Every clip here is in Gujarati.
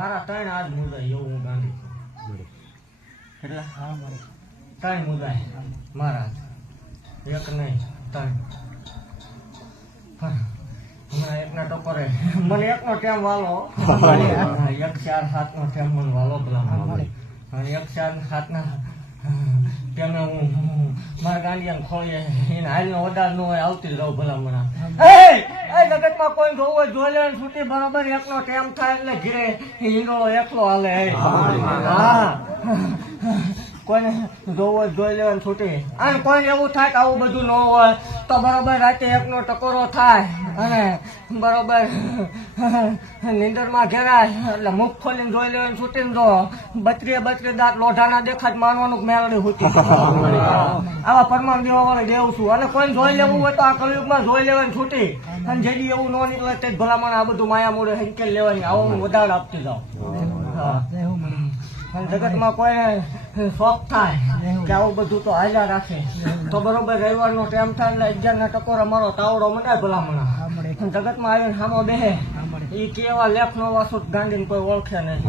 મારા ત્રણ આજ મુદ્દા એવું હું ગાંધી એટલે હા મારે ત્રણ મુદ્દા મારા એક નહીં ત્રણ હમણાં એકના ટકોરે મને એકનો ટેમ વાલો 1-4-7 નો ટેમ મને વાલો પેલા અને 1-4-7 ટેમે હું મારા ગાંડિયાને ખોળીએ એને હાલનો વધાર ન હોય આવતી જ રહું ભલા મણા જગતમાં કોઈ જોવું જોઈ લે છૂટી બરોબર એકનો ટેમ થાય એટલે ઘીરે હિંડોળો એકલો હાલે હા કોઈને જોવું જોઈ લેવાનું છૂટી અને કોઈ એવું થાય કે આવું બધું ન હોય તો બરોબર રાતે એકનો ટકોરો થાય અને બરોબર નીંદરમાં ઘેરાય એટલે મુખ ખોલીને જોઈ લેવાનું છૂટી ને જો 32 દાંત લોઢાના દેખાત માનવાનું મેળવી હોતી આવા પરમાણ દેવા વાળે દેવું છું અને કોઈને જોઈ લેવું હોય તો આ કલયુગમાં જોઈ લેવાની છૂટી અને જેથી એવું ન નીકળે તે જ ભલામણ આ બધું માયા મોડે હેંકેલ લેવાની આવું હું વધારે આપતી જાઉં અને જગતમાં કોઈને શોખ થાય કે આવું બધું તો હાલ્યા રાખે તો બરોબર રવિવારનો ટાઈમ થાય એટલે 11 ના ટકોરા મારો તાવડો મંડાય ભલામણા જગતમાં આવીને સામો બેહે એ કેવા લેખ નો વાસો ગાંધીને કોઈ ઓળખે નહીં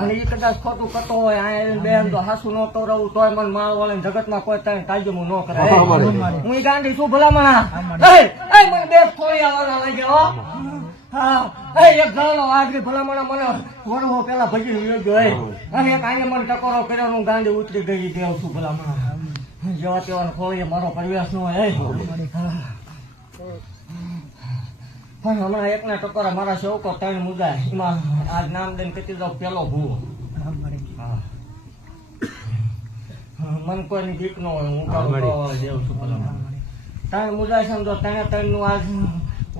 અને એ કદાચ ખોટું કરતો હોય અહીંયા બેન તો હાસું ન કરાવું તોય મને માળ વળે જગતમાં કોઈ તારી તાજમું ન કરે હું એ ગાંધી શું ભલામણા મને બે થોડી વાળા લાગે હો હા એક ગાળો આગળ ભલામણા મને વડવો પેલા ભજી ગયો અને એક આને મને ટકોરો કર્યો હું ગાંડી ઉતરી ગઈ દેવ છું ભલામણા જેવા તેવા ખોળીએ મારો પરિવેશ નો હોય હમણાં એકના ટકોરા મારા શોકો 3 મુદ્દા એમાં આજ નામ દઈને કતી જાવ પેલો ભૂવો મન કોઈની બીક ન હોય હું દેવ છું ભલામણા 3 મુદ્દા સમજો 3 નું આજ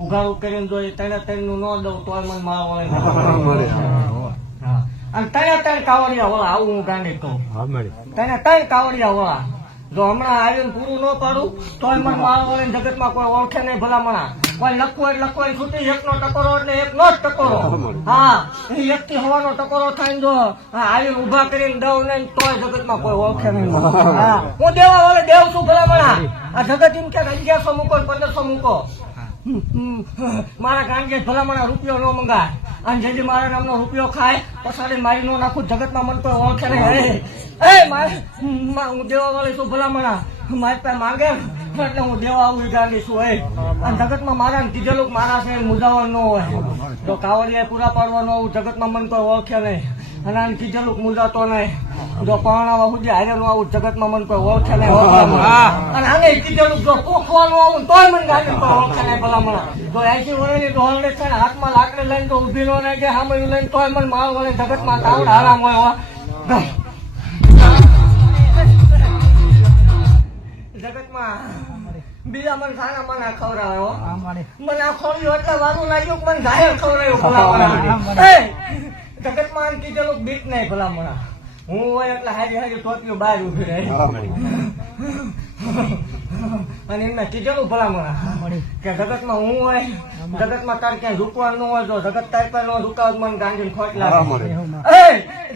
ઉઘાડું કરીને જો 3 નું ન દઉં તો મને માળ વળે અને 3 કાવડિયા વળા આવું હું ગાંડી કહું 3 કાવડિયા વળા જો હમણાં આવીને પૂરું ન પાડું તો મને માળ વળે જગતમાં કોઈ ઓળખે નહીં ભલામણા કોઈ લખવું છૂટી એકનો ટકોરો એટલે એકનો જ ટકોરો હા એ એકથી હવાનો ટકોરો થાય જો આવીને ઉભા કરીને દઉં નહીં તોય જગતમાં કોઈ ઓળખે નહીં હા હું દેવા વાળે દેવ છું ભલામણા આ જગત એમ કે 1100 મૂકો 1500 મૂકો મારા ગાંધી ભલામણા રૂપિયો ન મંગાય અને જેથી મારા નામનો રૂપિયો ખાય પછાડી મારી નો નાખું જગતમાં મને કોઈ ઓળખે નહીં હું દેવા વાળી છું ભલામણા મારી પાસે માંગે એટલે હું દેવા આવું ગાંધી છું અને જગતમાં મારા કીધેલું મારા છે મુદાવર ન હોય તો કાવડિયા પૂરા પાડવાનો આવું જગતમાં મને કોઈ ઓળખે નહીં અને આને કીધેલું મુદાતો નહીં જો પરણાવા સુધી હારેલું આવું જગતમાં મને કોઈ ઓળખે નહીં અને આને કીધેલું જો પોખવાનું આવું તોય મને ગાંધી કોઈ ઓળખે નહીં ભલામણા જો 80 વર્ષની ઢોલને છે ને હાથમાં લાકડી લઈને તો ઉભી નો નહીં કે સાંભળ્યું લઈને તોય મને માળ વળે જગતમાં તાવડ આરામ હોય જગતમાં બીજા મને ખાના મને ખવડાવ્યો મને આ ખોલ્યું એટલે વારું લાગ્યું મને જાહેર ખવડાવ્યું ભલામણા જગતમાં આમ કીધેલું બીક નહીં ભલામણા હું હોય એટલે હારી ટોપીઓ બહાર ઉભી રહી અને એમને કીધેલું ભલામણા કે જગતમાં હું હોય જગતમાં તારે ક્યાંય ઝૂકવાનું ન હોય તો જગત તારી પાસે ન ઝુકાવ મને ગાંધીને ખોટ લાગે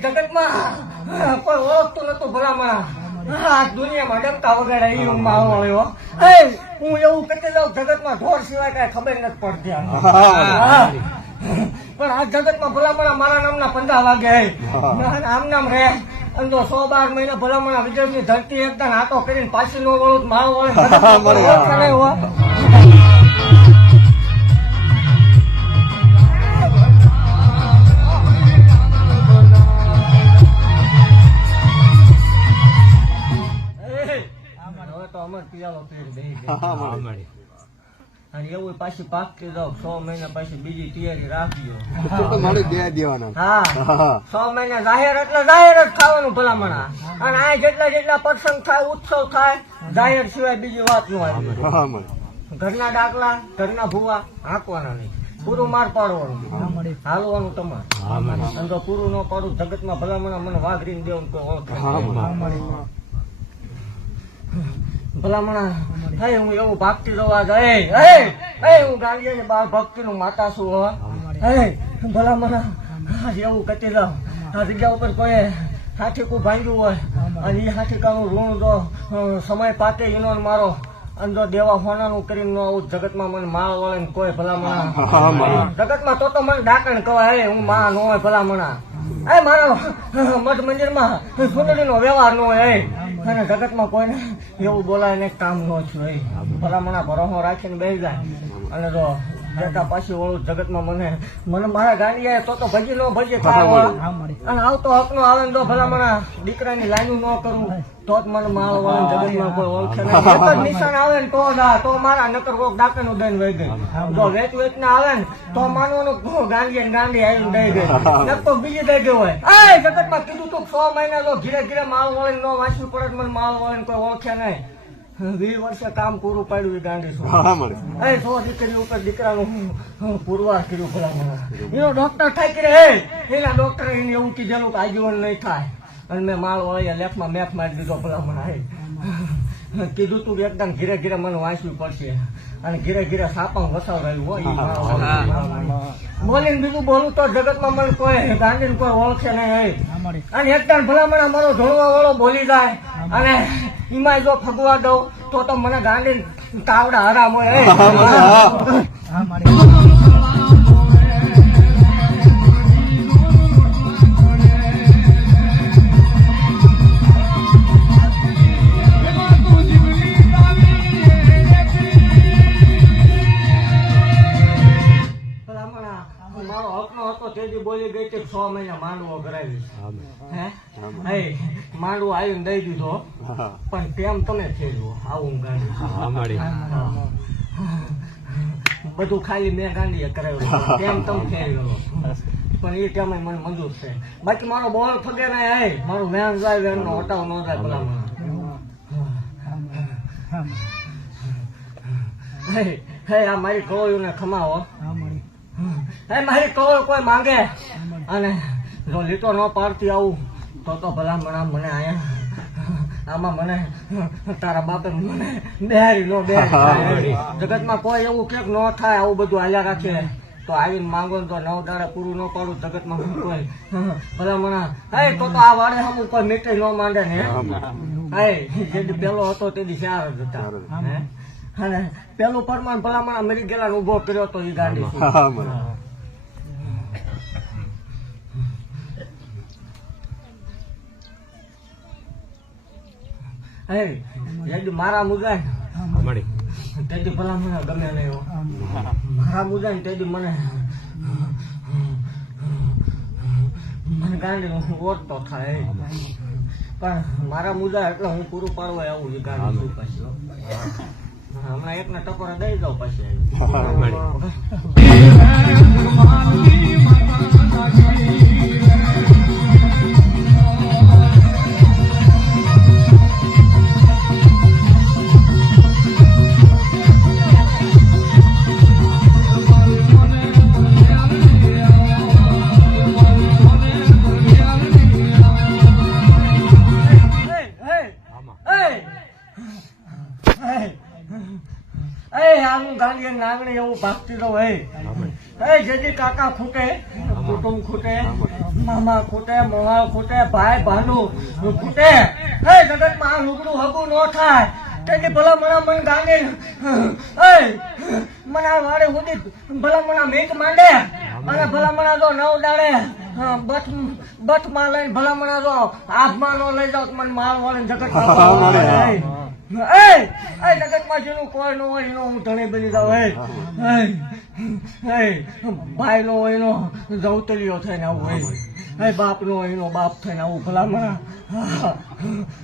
જગતમાં કોઈ ઓળખતું નતું ભલામણા આ દુનિયામાં ડમતા વગાડે એ હું માળો હું એવું કહી દઉં જગતમાં ઢોર સિવાય કઈ ખબર નથી પડતી પણ આ જગતમાં ભલામણા મારા નામના 15 વાગે આમ નામ રે અને તો 100-12 મહિના ભલામણા વિદેશની ધરતી એકદમ હાથો કરીને પાછી નો વળું માળો વળે અને એવું પાછી પાકતી જાવ 100 મહિના પછી બીજી તૈયારી રાખજો હા 100 મહિના જાહેર એટલે જાહેર જ ખાવાનું ભલામણા અને આ જેટલા પ્રસંગ થાય ઉત્સવ થાય જાહેર સિવાય બીજી વાત ન હોય ઘરના ડાકલા ઘરના ભૂવા હાંકવાના નહીં પૂરું માર પાડવાનું હાલવાનું તમારે અને જો પૂરું ન પાડું જગતમાં ભલામણા મને વાઘરીને દેવું તો ઓળખે ભલામણા હું એવું ભાગતી રવા જાય હું ગાંધી બાર ભક્તિ નું માતા છું ભલામણા એવું કતી જાવ આ જગ્યા ઉપર કોઈ હાથી કો ભાંગ્યું હોય અને એ હાથી કાનું ઋણ જો સમય પાકે એનો મારો અને જો દેવા હોનાનું કરીને ન આવું જગતમાં મને માળ વળે ને કોઈ ભલામણા જગતમાં તો મને ડાકણ કહેવાય હું માં ન હોય ભલામણા મારા મઠ મંદિરમાં સુંદરીનો વ્યવહાર ન હોય અને જગતમાં કોઈને એવું બોલાય ને કામ ન થયું ભલામણા ભરોસો રાખીને બેસી જાય અને જો બેટા પાછી ઓળું જગતમાં મને મારા ગાંડિયા તો ભજી નો ભજી અને આવતો હક નો આવે ને તો ભલામણા દીકરાની લાઈનું ન કરું તો જ મને માળ વળે જગતમાં કોઈ ઓળખે નહીં નિશાન આવે ને તો મારા નકર કોક ડાકર નું દઈને વહી ગઈ જો વેચ ને આવે ને તો માનવાનું ગાંડી ગાંડી આવીને દઈ ગઈ નક તો બીજી દઈ ગઈ હોય જગતમાં કીધું તું 6 મહિના જો ધીરે ધીરે માળ વળે ન વાંચવું પડે મને માળ વળે કોઈ ઓળખે નહીં 20 વર્ષે કામ પૂરું પાડ્યું ગાંડી સો દીકરી ઉપર દીકરાનું પુરવાર કર્યું ભલા એનો ડોક્ટર થાય કે એના ડોક્ટર એને એવું કીધેલું કે આજીવન નહીં થાય અને મેં માળ વળી લેફમાં મેથ મારી દીધો ભલા કીધું તું એકદમ ધીરે ધીરે મને વાંચવું પડશે અને ધીરે ધીરે સાપા વસાવ રહ્યું હોય બોલીને બીજું બોલું તો જગતમાં મને કોઈ ગાંધી કોઈ ઓળખે નહીં અને એકદમ ભલામણા મારો ધોળવા વાળો બોલી જાય અને એમાં જો ફગવા દઉં તો મને ગાંધી તાવડા હરામ હોય મારો હકનો હતો તેથી બોલી ગઈ કે 6 મહિના માંડવો કરાવી હે માંડવો આવીને દઈ દીધો પણ તેમ તમે થયેલું આવું ગાંડી બધું ખાલી મેં ગાંડીએ કરાવ્યું તેમ તમે થયેલો પણ એ ટાઈમે મને મંજૂર છે બાકી મારો બોલ ફગે નહીં મારું વેન જાય વેન નો હટાવ ન જાય ભલા હે આ મારી કવળ્યું ને ખમાવો મારી કવળ કોઈ માંગે અને જો લીટો ન પાડતી આવું તો ભલા મને આયા આમાં મને તારા બાપે મને બેહારી નો બેહારી જગતમાં કોઈ એવું ક્યાંક ન થાય આવું બધું હાલ્યા રાખે તો આવીને માંગો ને તો 9 દાડા પૂરું ન પાડું જગતમાં કોઈ ભલા તો આ વાડે હમું કોઈ મીઠાઈ ન માંડે ને જે પેલો હતો તેથી 4 જ હતા અને પેલું પરમાન ભલામણા મરી ગયેલા ઉભો કર્યો તો એ ગાંડી મારા મુજાય તેથી ભલામણા ગમે નહીં મારા મુજાય તેથી મને ગાંડી ઓળખતો થાય પણ મારા મુજા એટલે હું પૂરું પાડવા આવું એ ગાંડી પાછી હમણાં એકને ટકોરા દઈ દઉં પછી નાગણી એવું ભાગતી રહો જેથી કાકા ખૂટે કુટુંબ ખૂટે મામા ખૂટે મોહા ખૂટે ભાઈ ભાનુ ખૂટે જગતમાં આ લુગડું હગું ન થાય તેથી ભલા મન ગાંધી મને આ વાડે સુધી ભલા મીટ માંડે અને ભલા જો 9 દાડે બઠ માં લઈને ભલા જો આભમાં ન લઈ જાવ મને માલ વાળે જગત જગતમાં જેનું કોઈ ન હોય એનો હું ધણી બની જાઉં ભાઈ નો હોય એનો જવતલીઓ થઈને આવું હોય બાપ નો હોય એનો બાપ થઈને આવું ભલામણા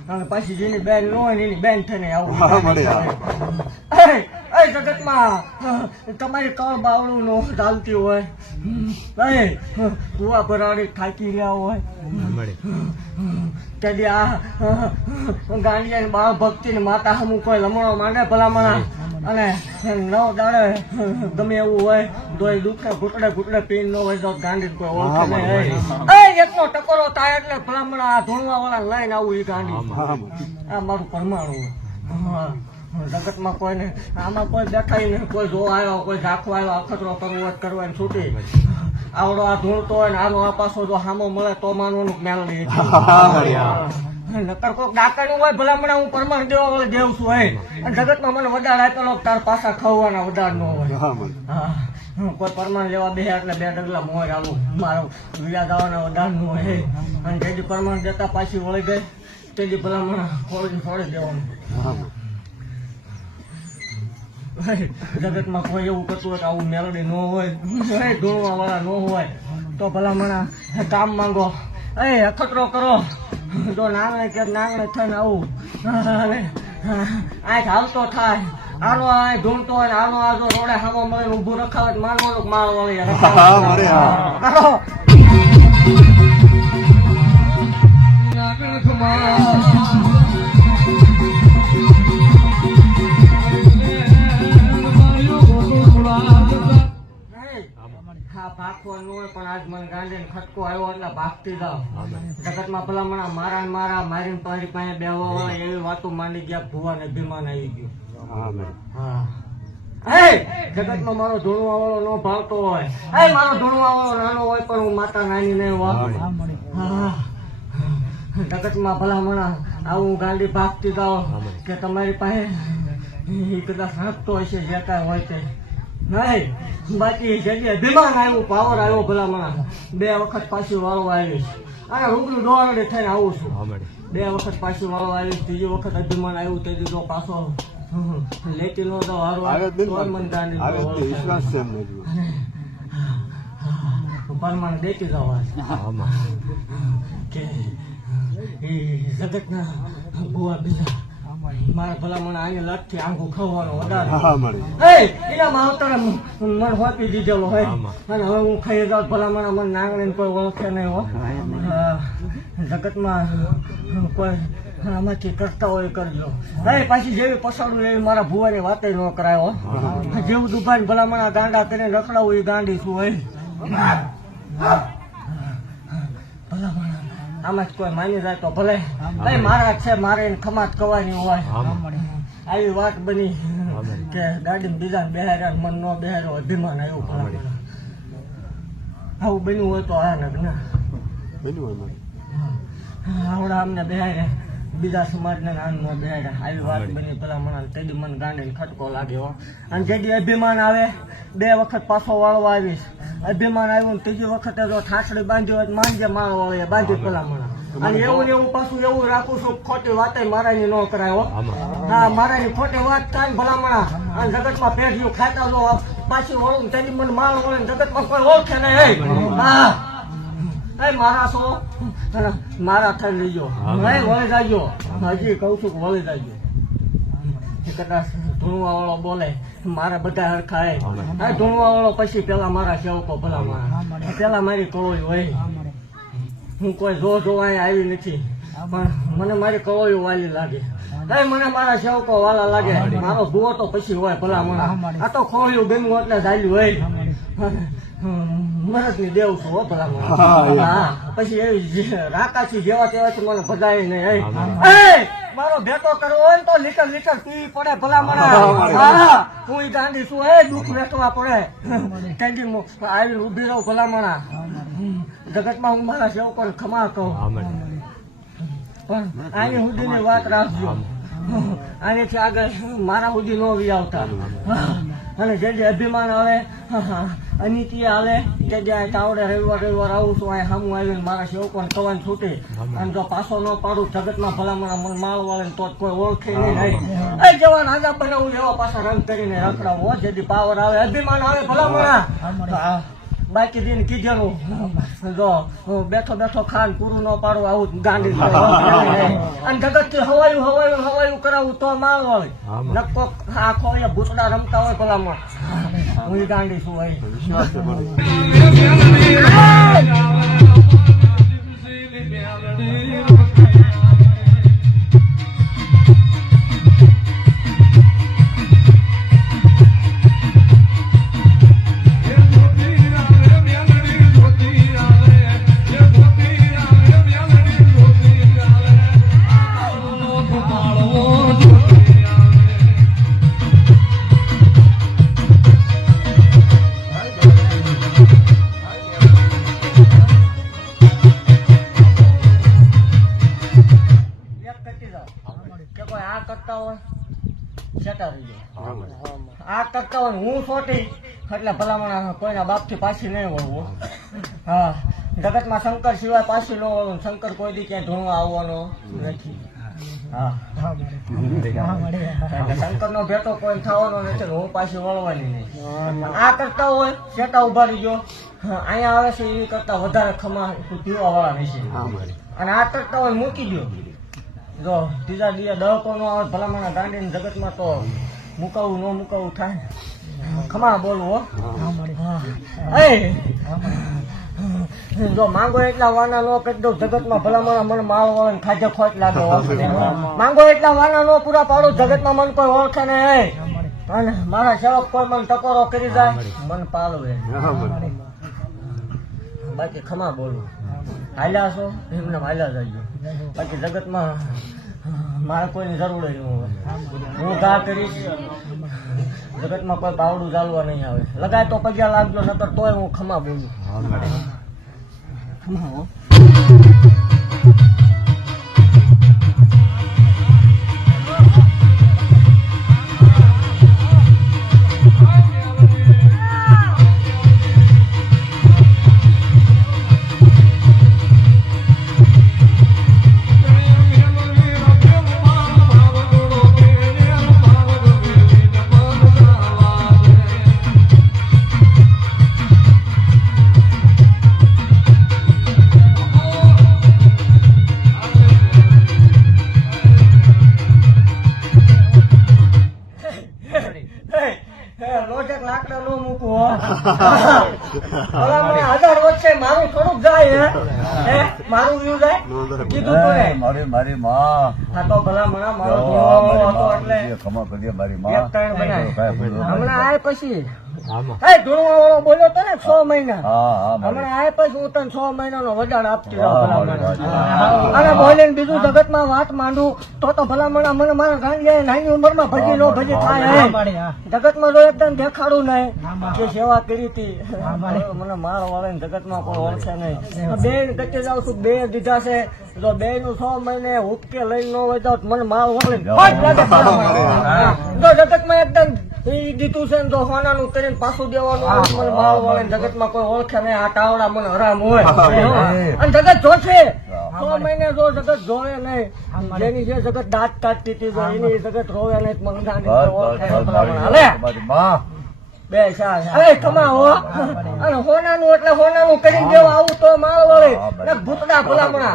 અને પાછી જેની બેન ન હોય એની બેન થઈને આવું જગતમાં તમારી કળ બાવડું નો ચાલતી હોય કુવા ભરાડી થાકી રહ્યા હોય તેથી આ ગાંડિયા બાળ ભક્તિ ને માતા હમું કોઈ લમણો માંડે ભલામણા અને 9 દાડે ગમે એવું હોય દોય દુખે ઘૂંટડે પીન ન હોય તો ગાંડી કોઈ ઓળખે નહીં એકનો ટકોરો થાય એટલે ભલામણા આ ધૂણવા વાળા લઈને આવું એ ગાંડી આ મારું પરમાણું જગતમાં કોઈને આમાં કોઈ દેખાય નહીં કોઈ જોવા આવ્યો કોઈ ઝાંખવા આવ્યો અખતરો કરવો ને છૂટી આવડો આ ધૂળતો હોય ને આનો આ પાછો જો સામો મળે તો માનવાનું જ્ઞાન નહીં નકર કોક ડાકાનું હોય ભલામણા હું પરમાણ દેવા વાળો દેવ છું હે અને જગતમાં મને વડાડ આપેલો તાર પાછા ખવવાના વડાડ નો હોય હા કોઈ પરમાણ લેવા બે એટલે બે ડગલા મોર આવું મારો વિયા દાવાના વડાડ નું હોય અને જેથી પરમાણ દેતા પાછી વળી ગઈ તેજી ભલામણા છોડી દેવાનું જગતમાં કોઈ એવું કરતું હોય કે આવું મેલડી ન હોય ઢોળવા વાળા ન હોય તો ભલામણા કામ માંગો અખતરો કરો જો નાંગણે કે નાંગણે થઈને આવું આ હાલતો થાય આનો આ ઢૂંઢતો હોય આનો આ જો રોડે હામો મળે ઊભું રખાવે માનવાનું માળ વાળી ભાગવાનું હોય પણ આજ મને ગાંધીને ખટકો આવ્યો એટલે ભાગતી જાવ જગતમાં ભલામણા મારા મારીને પાણી પાસે બેહવા વાળા એવી વાતો માંડી ગયા ભુવા ને ભીમાન આવી ગયું જગતમાં મારો ધૂણવા વાળો ન ભાવતો હોય મારો ધૂણવા વાળો નાનો હોય પણ હું માતા નાની નહીં હોય જગતમાં ભલામણા આવું ગાંડી ભાગતી જાવ કે તમારી પાસે એ કદાચ રાખતો હશે જે કાંઈ હોય તે નહીં બાકી જગ્યાએ વિમાન આવ્યું પાવર આવ્યો ભલામણા 2 વખત પાછી વાળો આવીશ અને રૂબરૂ દોડે થઈને આવું છું 2 વખત પાછી વાળો આવીશ ત્રીજી વખત અભિમાન આવ્યું તે દીધો પાછો લેતી નો તો હારો પરમાણ દેતી જવા કે જગતના ભુવા બીજા મારા ભલામણ આને લગથી આંખું ખવાનો વધારે એના માવતરે મને હોપી દીધેલો હોય અને હવે હું ખાઈ જાઉં ભલામણ મને નાંગણીને કોઈ ઓળખે નહીં હો જગતમાં કોઈ આમાંથી કરતા હોય કરજો પાછી જેવી પસાડું એવી મારા ભુવાની વાતે ન કરાયો જેવું દુભાઈ ભલામણ ગાંડા કરીને રખડાવું એ ગાંડી શું હોય ભલામણ આમાં જ કોઈ માની જાય તો ભલે મારા છે મારે ખમાત કવાની હોય આવી વાત બની કે ગાડીમાં બીજા બેહાર્યા મન ન બેહાર્યો અભિમાન આવ્યું ભલા આવું બન્યું હોય તો આ ના આવડા અમને બેહાર્યા બીજા સમાજને નાન ન બેહાર્યા આવી વાત બની ભલા મને તેડી મન ગાંડીને ખટકો લાગ્યો અને જેથી અભિમાન આવે 2 વખત પાછો વાળવા આવીશ અભિમાન આવ્યું ત્રીજી વખતે જો ઠાસડી બાંધ્યો હોય માનજે માળ વાળે બાંધી પેલા મને અને એવું એવું પાછું એવું રાખું છું ખોટી વાતે મારાની ન કરાય હા મારાની ખોટી વાત કાંઈ ભલામણા અને જગતમાં પેઢીઓ ખાતા જો પાછી વળું તેની મને માળ વળે જગતમાં કોઈ ઓળખે નહીં હા મારા છો મારા થઈ લઈજો વળી જાજો હજી કઉ છું કે વળી જાજો કદાચ ધૂણવા વાળો બોલે મારા બધા હરખાય ધૂણવા વાળો પછી પેલા મારા સેવકો ભલા મારા પેલા મારી કળોઈ હોય હું કોઈ જોવા આવી નથી પણ મને મારી કળોઈ વાલી લાગે મને મારા સેવકો વાલા લાગે મારો ભૂવો તો પછી હોય ભલા મને આ તો ખોળ્યું ગમ્યું એટલે ચાલ્યું હોય મરદ ની દેવ છું હો ભલા હા પછી એવી રાકાશી જેવા તેવાથી મને ભગાય નહીં મારો ભેટો કરવો હોય ને તો લીટર પીવી પડે ભલા મણા હું ગાંધી છું દુઃખ વેઠવા પડે કેન્ડી આવી ઉભી રહું ભલા મણા જગતમાં હું મારા સેવકોને ખમા કહું પણ આની સુધીની વાત રાખજો આનેથી આગળ મારા સુધી નો વી આવતા અને જે અભિમાન આવે અનિતિ આવે કે જ્યાં તાવડે રવિવાર આવું છું અહીં સામું આવીને મારા સેવકોને કવાને છૂટે અને જો પાછો ન પાડું જગતમાં ભલામણા મને માળ વાળે તો કોઈ ઓળખે નહીં એ જવાન આગા બનાવું એવા પાછા રંગ કરીને રખડાવો જેથી પાવર આવે અભિમાન આવે ભલામણા બાકી દિન કીધેલું જો બેઠો ખાન પૂરું ન પાડવું આવું ગાંડી અને જગત થી હવાયું કરાવું તો માળ વાળે નક્કો આખો ભૂતડા રમતા હોય ભલામાં હું ગાંડી છું ભાઈ કરતા હોય ને હું સોટી એટલે ભલામણ કોઈના બાપથી પાછી નહીં વળવું. હા, જગતમાં શંકર સિવાય પાછી ન વળવું. શંકર કોઈ દી ક્યાંય ધૂણવા આવવાનો નથી. હા, શંકર નો ભેટો કોઈ થવાનો નથી. હું પાછી વળવાની નહીં. આ કરતા હોય શેટા ઉભા રહી ગયો અહીંયા આવે છે એ કરતા વધારે ખમા પીવા વાળા નહીં છે. અને આ કરતા હોય મૂકી દો. જો ત્રીજા દિવસે દહકો નો આવે ભલામણ ગાંડીને જગતમાં તો મુકાવું ન મુકાવું થાય. ખમા બોલવું હો. જો માંગો એટલા વાના નો કરી દઉં જગતમાં ભલામણ મને માવો આવે ખાજે ખોટ લાગે. માંગો એટલા વાના નો પૂરા પાડું જગતમાં મને કોઈ ઓળખે ને. અને મારા સેવક કોઈ મને ટકોરો કરી જાય મને પાલવે. બાકી ખમા બોલું હાલ્યા છો એમને હાલ્યા જાય. બાકી જગતમાં મારે કોઈની જરૂર જ ન હોય. હું ગા કરીશ જગતમાં કોઈ બાવડું ચાલવા નહીં આવે. લગાય તો પગ્યા લાગજો નકર તોય હું ખમા બોલું. ખમા હો. લાકડા નો મૂકવો. મને 1000 વર્ષે મારું થોડુંક જાય. હે મારું વ્યુ જાય કીધું તો ને મારી માં આ તો ભલા મારો હતો એટલે ખમા કરી મારી માં એક ટાઈમ બનાય. હમણાં આય પછી ધૂણવા વાળો બોલ્યો તો ને 6 મહિના. હમણાં આય પછી હું તને 6 મહિનાનો વડાડ આપતી રહું. અને બોલીને બીજું જગતમાં વાત માંડું તો ભલામણ મને મારા ગાંડિયાએ નાની ઉંમરમાં ભજી નો ભજી થાય. જગતમાં જો એકદમ દેખાડું નહીં જે સેવા કરી હતી મને મારો વાળે જગતમાં કોઈ ઓળખે નહીં. બે કચ્ચે જાઉં છું 2 દીધા છે. જો 2 નું 6 મહિને ઉટકે લઈ ન હોય તો મને મારો વાળે જો જગતમાં એકદમ દીધું છે ને તો સોનાનું કરીને પાછું દેવાનું મને મારો વાળે જગતમાં કોઈ ઓળખે નહીં. આ ટાવડા મને હરામ હોય અને જગત જોશે 6 મહિને જો જગત જોવે નહીં. જેની જે જગત દાંત કાઢતી હતી એની જગત રોવે નહીં. મને હાલે બે ચાર અરે કમાવો અને હોનાનું એટલે હોનાનું કરીને દેવા આવું તો માળ વળે ભૂતડા ભલામણા.